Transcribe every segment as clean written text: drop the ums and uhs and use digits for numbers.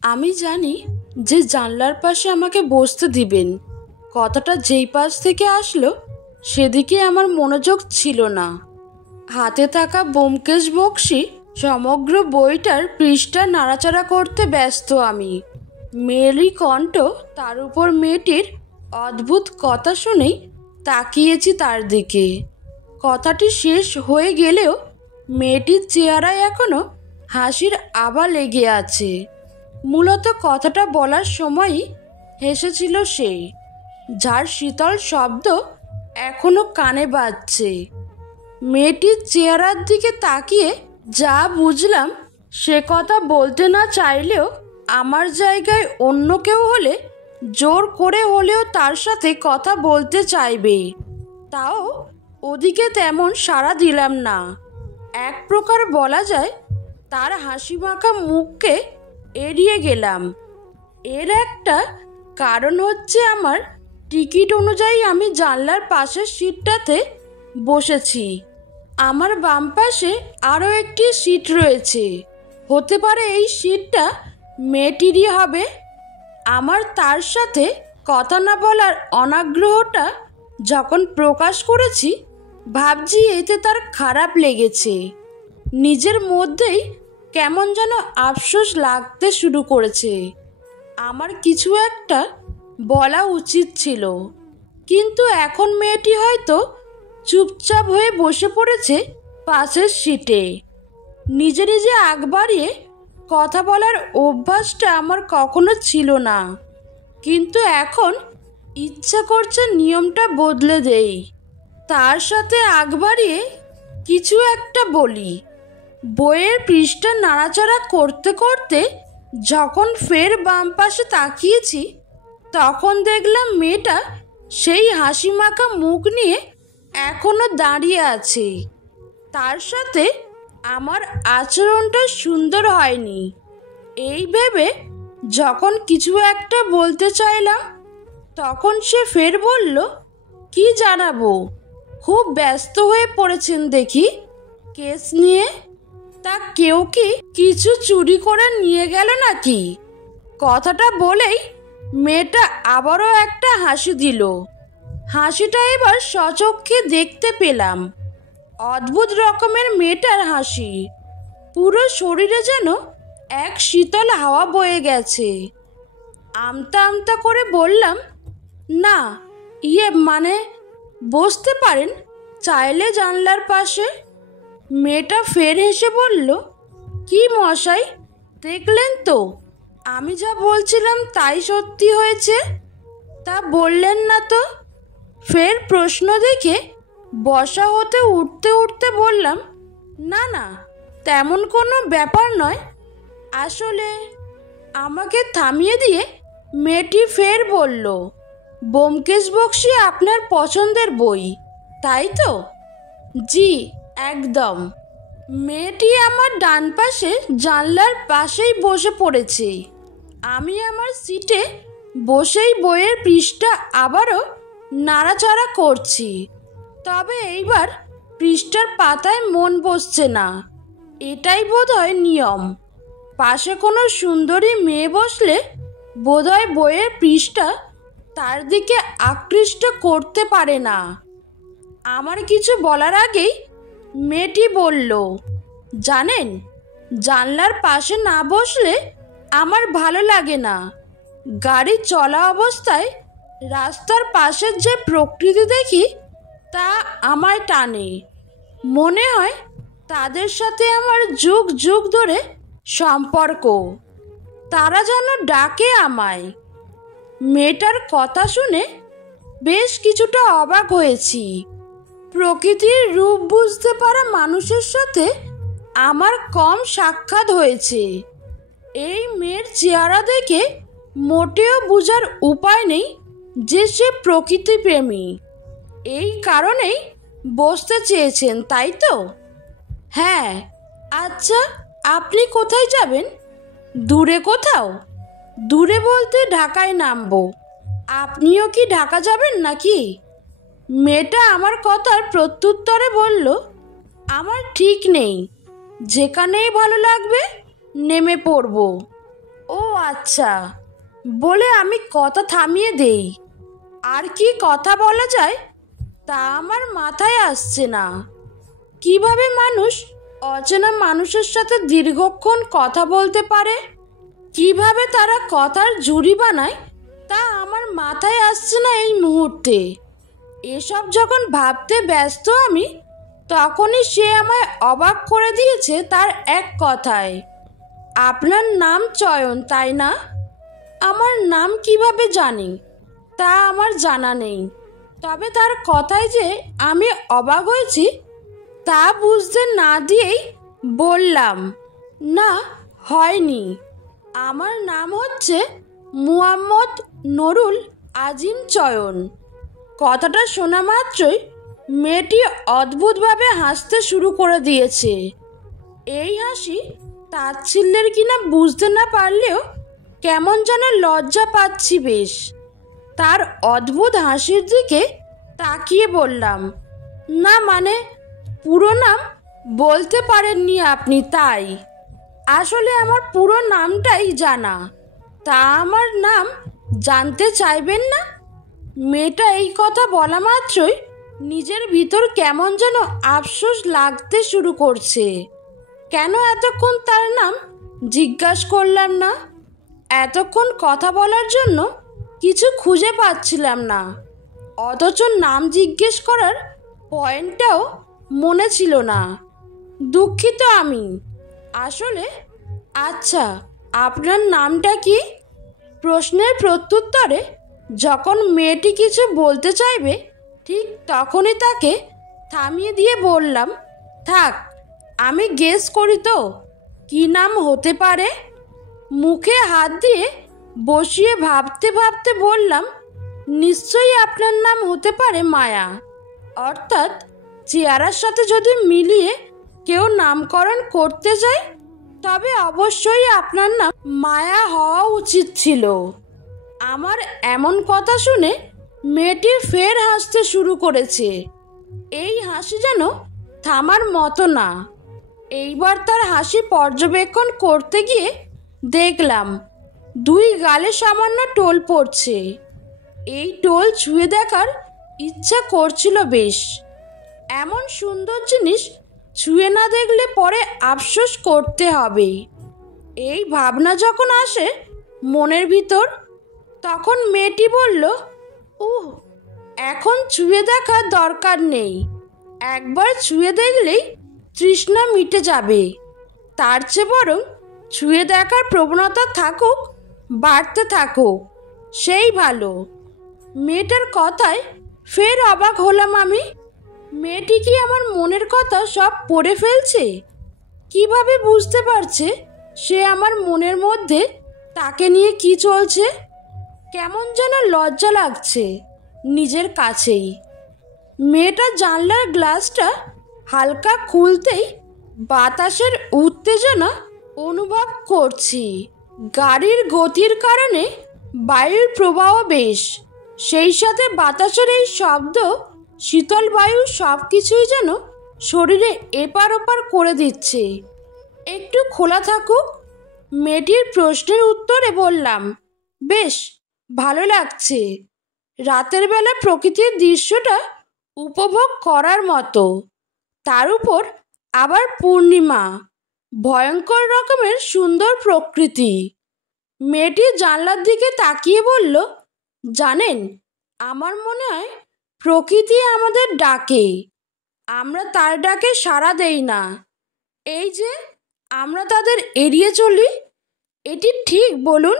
আমি জানি যে জানলার পাশে আমাকে বসতে দিবেন। কথাটা যেই পাশ থেকে আসলো সেদিকে আমার মনোযোগ ছিল না। হাতে থাকা ব্যোমকেশ বক্সী সমগ্র বইটার পৃষ্ঠা নাড়াচাড়া করতে ব্যস্ত আমি। মেয়েলি কণ্ঠ, তার উপর মেয়েটির অদ্ভুত কথা শুনেই তাকিয়েছি তার দিকে। কথাটি শেষ হয়ে গেলেও মেয়েটির চেহারায় এখনো হাসির আভা লেগে আছে। মূলত কথাটা বলার সময়ই হেসেছিল সে, যার শীতল শব্দ এখনো কানে বাজছে। মেয়েটির চেহারার দিকে তাকিয়ে যা বুঝলাম, সে কথা বলতে না চাইলেও আমার জায়গায় অন্য কেউ হলে জোর করে হলেও তার সাথে কথা বলতে চাইবে। তাও ওদিকে তেমন সাড়া দিলাম না। এক প্রকার বলা যায় তার হাসি মাখা মুখকে এড়িয়ে গেলাম। এর একটা কারণ হচ্ছে আমার টিকিট অনুযায়ী আমি জানলার পাশের সিটটাতে বসেছি। আমার বাম পাশে আরও একটি সিট রয়েছে। হতে পারে এই সিটটা মেয়েটিরই হবে। আমার তার সাথে কথা না বলার অনাগ্রহটা যখন প্রকাশ করেছি, ভাবছি এতে তার খারাপ লেগেছে। নিজের মধ্যেই কেমন যেন আফসোস লাগতে শুরু করেছে। আমার কিছু একটা বলা উচিত ছিল, কিন্তু এখন মেয়েটি হয়তো চুপচাপ হয়ে বসে পড়েছে পাশের সিটে। নিজে নিজে আগ বাড়িয়ে কথা বলার অভ্যাসটা আমার কখনো ছিল না, কিন্তু এখন ইচ্ছা করছে নিয়মটা বদলে দেই। তার সাথে আগ বাড়িয়ে কিছু একটা বলি। বইয়ের পৃষ্ঠা নাড়াচাড়া করতে করতে যখন ফের বাম পাশে তাকিয়েছি, তখন দেখলাম মেয়েটা সেই হাসি মাখা মুখ নিয়ে এখনো দাঁড়িয়ে আছে। তার সাথে আমার আচরণটা সুন্দর হয়নি এই ভেবে যখন কিছু একটা বলতে চাইলাম, তখন সে ফের বলল, কি জানাবো, খুব ব্যস্ত হয়ে পড়েছেন দেখি কেস নিয়ে। তা কেউ কি কিছু চুরি করে নিয়ে গেল নাকি? কথাটা বলেই মেয়েটা আবারও একটা হাসি দিল। হাসিটা এবার সচক্ষে দেখতে পেলাম। অদ্ভুত রকমের মেয়েটার হাসি। পুরো শরীরে যেন এক শীতল হাওয়া বয়ে গেছে। আমতা আমতা করে বললাম, না মানে বসতে পারেন চাইলে জানলার পাশে। মেয়েটা ফের হেসে বলল, কি মশাই, দেখলেন তো আমি যা বলছিলাম তাই সত্যি হয়েছে। তা বললেন না তো? ফের প্রশ্ন দেখে বসা হতে উঠতে উঠতে বললাম, না না, তেমন কোনো ব্যাপার নয়। আসলে আমাকে থামিয়ে দিয়ে মেয়েটি ফের বলল, ব্যোমকেশ বক্সী আপনার পছন্দের বই, তাই তো? জি, একদম। মেয়েটি আমার ডান পাশে জানলার পাশেই বসে পড়েছে। আমি আমার সিটে বসেই বইয়ের পৃষ্ঠা আবারও নাড়াচাড়া করছি। তবে এইবার পৃষ্ঠার পাতায় মন বসছে না। এটাই বোধহয় নিয়ম। পাশে কোনো সুন্দরী মেয়ে বসলে বোধহয় বইয়ের পৃষ্ঠা তার দিকে আকৃষ্ট করতে পারে না। আমার কিছু বলার আগেই মেয়েটি বলল, জানেন, জানলার পাশে না বসলে আমার ভালো লাগে না। গাড়ি চলা অবস্থায় রাস্তার পাশের যে প্রকৃতি দেখি তা আমায় টানে। মনে হয় তাদের সাথে আমার যুগ যুগ ধরে সম্পর্ক। তারা যেন ডাকে আমায়। মেয়েটার কথা শুনে বেশ কিছুটা অবাক হয়েছি। প্রকৃতির রূপ বুঝতে পারা মানুষের সাথে আমার কম সাক্ষাৎ হয়েছে। এই মেয়ের চেহারা দেখে মোটেও বোঝার উপায় নেই যে সে প্রকৃতিপ্রেমী। এই কারণেই বসতে চেয়েছেন, তাই তো? হ্যাঁ। আচ্ছা, আপনি কোথায় যাবেন? দূরে কোথাও? দূরে বলতে ঢাকায় নামবো। আপনিও কি ঢাকা যাবেন নাকি? মেয়েটা আমার কথার প্রত্যুত্তরে বলল, আমার ঠিক নেই, যেখানেই ভালো লাগবে নেমে পড়ব। ও আচ্ছা, বলে আমি কথা থামিয়ে দেই। আর কি কথা বলা যায় তা আমার মাথায় আসছে না। কিভাবে মানুষ অচেনা মানুষের সাথে দীর্ঘক্ষণ কথা বলতে পারে, কিভাবে তারা কথার ঝুড়ি বানায় তা আমার মাথায় আসছে না এই মুহূর্তে। এসব যখন ভাবতে ব্যস্ত আমি, তখনই সে আমায় অবাক করে দিয়েছে তার এক কথায়। আপনার নাম চয়ন, তাই না? আমার নাম কিভাবে জানি তা আমার জানা নেই, তবে তার কথায় যে আমি অবাক হয়েছি তা বুঝতে না দিয়েই বললাম, না, হয়নি। আমার নাম হচ্ছে মুহাম্মদ নুরুল আজিম চয়ন। কথাটা শোনা মাত্রই মেয়েটি অদ্ভুতভাবে হাসতে শুরু করে দিয়েছে। এই হাসি তাচ্ছিল্যের কিনা বুঝতে না পারলেও কেমন যেন লজ্জা পাচ্ছি বেশ। তার অদ্ভুত হাসির দিকে তাকিয়ে বললাম, না মানে পুরো নাম বলতে পারেননি আপনি, তাই? আসলে আমার পুরো নামটাই জানা, তা আমার নাম জানতে চাইবেন না? মেয়েটা এই কথা বলা মাত্রই নিজের ভিতর কেমন যেন আফসোস লাগতে শুরু করছে। কেন এতক্ষণ তার নাম জিজ্ঞাসা করলাম না? এতক্ষণ কথা বলার জন্য কিছু খুঁজে পাচ্ছিলাম না, অথচ নাম জিজ্ঞেস করার পয়েন্টটাও মনে ছিল না। দুঃখিত আমি। আসলে, আচ্ছা, আপনার নামটা কি? প্রশ্নের প্রত্যুত্তরে যখন মেয়েটি কিছু বলতে চাইবে ঠিক তখনই তাকে থামিয়ে দিয়ে বললাম, থাক, আমি গেস করি তো কী নাম হতে পারে। মুখে হাত দিয়ে বসিয়ে ভাবতে ভাবতে বললাম, নিশ্চয়ই আপনার নাম হতে পারে মায়া। অর্থাৎ চেহারার সাথে যদি মিলিয়ে কেউ নামকরণ করতে যায় তবে অবশ্যই আপনার নাম মায়া হওয়া উচিত ছিল। আমার এমন কথা শুনে মেয়েটি ফের হাসতে শুরু করেছে। এই হাসি যেন থামার মতো না। এইবার তার হাসি পর্যবেক্ষণ করতে গিয়ে দেখলাম দুই গালে সামান্য টোল পড়ছে। এই টোল ছুঁয়ে দেখার ইচ্ছা করছিল বেশ। এমন সুন্দর জিনিস ছুঁয়ে না দেখলে পরে আফসোস করতে হবে। এই ভাবনা যখন আসে মনের ভিতর, তখন মেয়েটি বলল, এখন ছুঁয়ে দেখার দরকার নেই, একবার ছুঁয়ে দেখলেই তৃষ্ণা মিটে যাবে। তার চেয়ে বরং ছুঁয়ে দেখার প্রবণতা থাকুক, বাড়তে থাকুক, সেই ভালো। মেয়েটার কথায় ফের অবাক হলাম আমি। মেয়েটি কি আমার মনের কথা সব পড়ে ফেলছে? কিভাবে বুঝতে পারছে সে আমার মনের মধ্যে তাকে নিয়ে কি চলছে? কেমন যেন লজ্জা লাগছে নিজের কাছেই। মেয়েটা জানলার গ্লাসটা হালকা খুলতেই বাতাসের উত্তেজনা অনুভব করছি। গাড়ির গতির কারণে বায়ুর প্রবাহ বেশ, সেই সাথে বাতাসের এই শব্দ, শীতল বায়ু সব কিছুই যেন শরীরে এপার ওপার করে দিচ্ছে। একটু খোলা থাকুক। মেয়েটির প্রশ্নের উত্তরে বললাম, বেশ ভালো লাগছে। রাতের বেলা প্রকৃতির দৃশ্যটা উপভোগ করার মতো, তার উপর আবার পূর্ণিমা, ভয়ঙ্কর রকমের সুন্দর প্রকৃতি। মেয়েটি জানলার দিকে তাকিয়ে বলল, জানেন, আমার মনে হয় প্রকৃতি আমাদের ডাকে, আমরা তার ডাকে সাড়া দেই না। এই যে আমরা তাদের এড়িয়ে চলি, এটি ঠিক বলুন?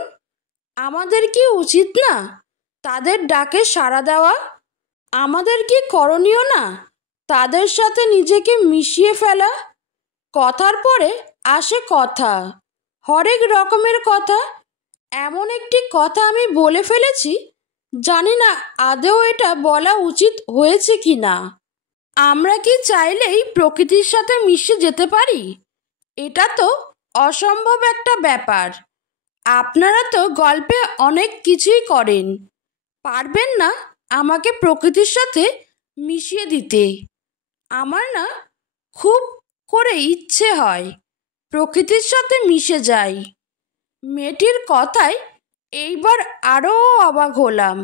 আমাদের কি উচিত না তাদের ডাকে সাড়া দেওয়া? আমাদের কি করণীয় না তাদের সাথে নিজেকে মিশিয়ে ফেলা? কথার পরে আসে কথা, হরেক রকমের কথা। এমন একটি কথা আমি বলে ফেলেছি, জানি না আদৌ এটা বলা উচিত হয়েছে কি না। আমরা কি চাইলেই প্রকৃতির সাথে মিশে যেতে পারি? এটা তো অসম্ভব একটা ব্যাপার। আপনারা তো গল্পে অনেক কিছুই করেন, পারবেন না আমাকে প্রকৃতির সাথে মিশিয়ে দিতে? আমার না খুব করে ইচ্ছে হয় প্রকৃতির সাথে মিশে যাই। মেয়েটির কথায় এইবার আরও অবাক হলাম।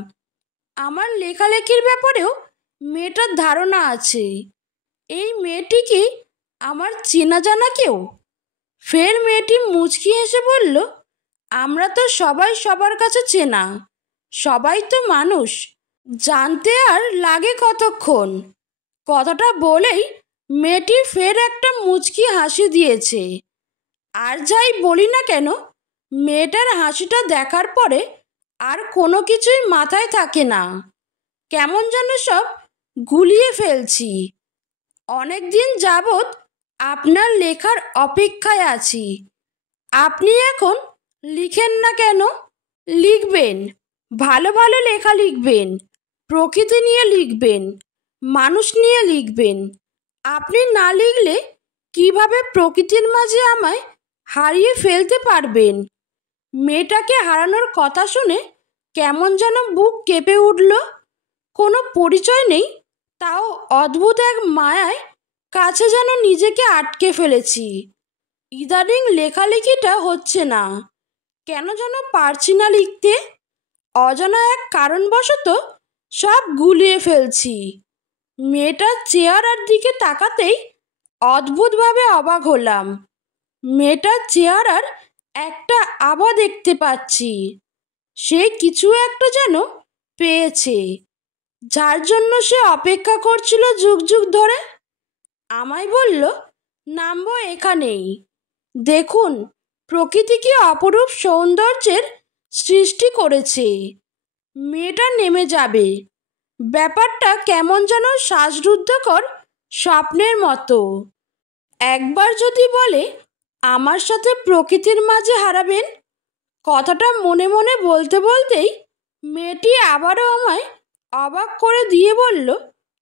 আমার লেখালেখির ব্যাপারেও মেয়েটার ধারণা আছে। এই মেয়েটি কি আমার চেনা জানা কেউ? ফের মেয়েটি মুচকি হেসে বলল, আমরা তো সবাই সবার কাছে চেনা, সবাই তো মানুষ, জানতে আর লাগে কতক্ষণ। কথাটা বলেই মেয়েটি ফের একটা মুচকি হাসি দিয়েছে। আর যাই বলি না কেন, মেয়েটার হাসিটা দেখার পরে আর কোনো কিছুই মাথায় থাকে না। কেমন যেন সব গুলিয়ে ফেলছি। অনেক দিন যাবৎ আপনার লেখার অপেক্ষায় আছি। আপনি এখন লিখেন না কেন? লিখবেন, ভালো ভালো লেখা লিখবেন, প্রকৃতি নিয়ে লিখবেন, মানুষ নিয়ে লিখবেন। আপনি না লিখলে কিভাবে প্রকৃতির মাঝে আমায় হারিয়ে ফেলতে পারবেন? মেয়েটাকে হারানোর কথা শুনে কেমন যেন বুক কেঁপে উঠল। কোনো পরিচয় নেই, তাও অদ্ভুত এক মায়ায় কাছে যেন নিজেকে আটকে ফেলেছি। ইদানিং লেখালেখিটা হচ্ছে না, কেন যেন পারছি না লিখতে। অজানা এক কারণবশত সব গুলিয়ে ফেলছি। মেয়েটার চেহারার দিকে তাকাতেই অদ্ভুতভাবে অবাক হলাম। মেয়েটার চেহারার একটা আভা দেখতে পাচ্ছি। সে কিছু একটা যেন পেয়েছে, যার জন্য সে অপেক্ষা করছিল যুগ যুগ ধরে। আমায় বলল, নামবো এখানেই। দেখুন প্রকৃতি কি অপরূপ সৌন্দর্যের সৃষ্টি করেছে। মেয়েটা নেমে যাবে। ব্যাপারটা কেমন যেন শ্বাসরুদ্ধকর স্বপ্নের মতো। একবার যদি বলে আমার সাথে প্রকৃতির মাঝে হারাবেন, কথাটা মনে মনে বলতে বলতেই মেয়েটি আবারও আমায় অবাক করে দিয়ে বলল,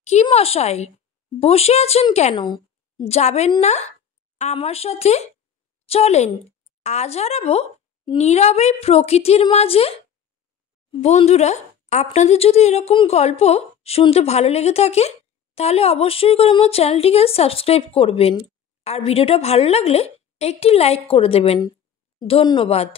কি মশাই, বসে আছেন কেন? যাবেন না আমার সাথে? চলেন, আজ হারাবো নীরবেই প্রকৃতির মাঝে। বন্ধুরা, আপনাদের যদি এরকম গল্প শুনতে ভালো লেগে থাকে তাহলে অবশ্যই করে আমার চ্যানেলটিকে সাবস্ক্রাইব করবেন। আর ভিডিওটা ভালো লাগলে একটি লাইক করে দেবেন। ধন্যবাদ।